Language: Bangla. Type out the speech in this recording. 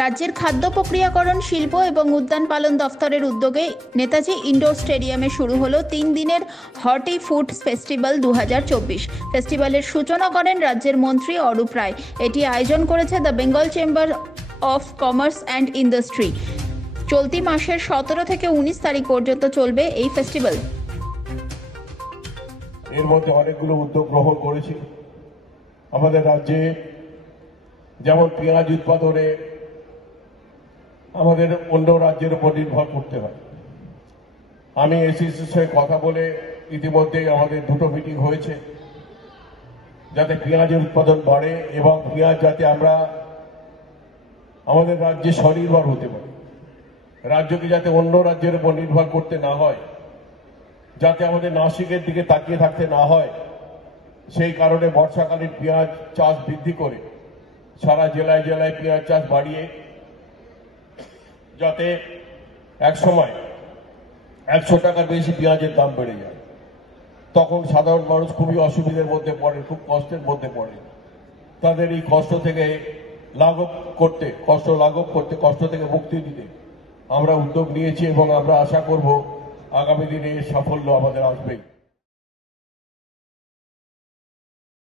রাজ্যের খাদ্য প্রক্রিয়াকরণ শিল্প এবং উদ্যান পালন দফতরের উদ্যোগে নেতাজি ইনডোর স্টেডিয়ামে শুরু হলো 3 দিনের হর্টি ফুড ফেস্টিভ্যাল 2024। ফেস্টিভ্যালের সূচনা করেন রাজ্যের মন্ত্রী অরূপ রায়। এটি আয়োজন করেছে the Bengal chamber of commerce and industry. চলতি মাসের 17 থেকে 19 তারিখ পর্যন্ত চলবে এই ফেস্টিভ্যাল। এর মধ্যে অনেকগুলো উদ্যোগ গ্রহণ করেছি। আমাদের রাজ্যে যেমন পেঁয়াজ উৎপাদনে আমাদের অন্য রাজ্যের উপর নির্ভর করতে হয়। আমি এসিসির সঙ্গে কথা বলে ইতিমধ্যেই আমাদের দুটো মিটিং হয়েছে, যাতে পেঁয়াজের উৎপাদন বাড়ে এবং পেঁয়াজ যাতে আমরা আমাদের রাজ্যে স্বনির্ভর হতে পারি, রাজ্যকে যাতে অন্য রাজ্যের উপর নির্ভর করতে না হয়, যাতে আমাদের নাসিকের দিকে তাকিয়ে থাকতে না হয়, সেই কারণে বর্ষাকালীন পেঁয়াজ চাষ বৃদ্ধি করে সারা জেলায় জেলায় পেঁয়াজ চাষ বাড়িয়ে যাতে এক সময় 100 টাকার বেশি পেঁয়াজের দাম বেড়ে যায়, তখন সাধারণ মানুষ খুবই অসুবিধার মধ্যে পড়ে, খুব কষ্টের মধ্যে পড়ে। তাদের এই কষ্ট থেকে কষ্ট থেকে মুক্তি দিতে আমরা উদ্যোগ নিয়েছি এবং আমরা আশা করব আগামী দিনে সাফল্য আমাদের আসবেই।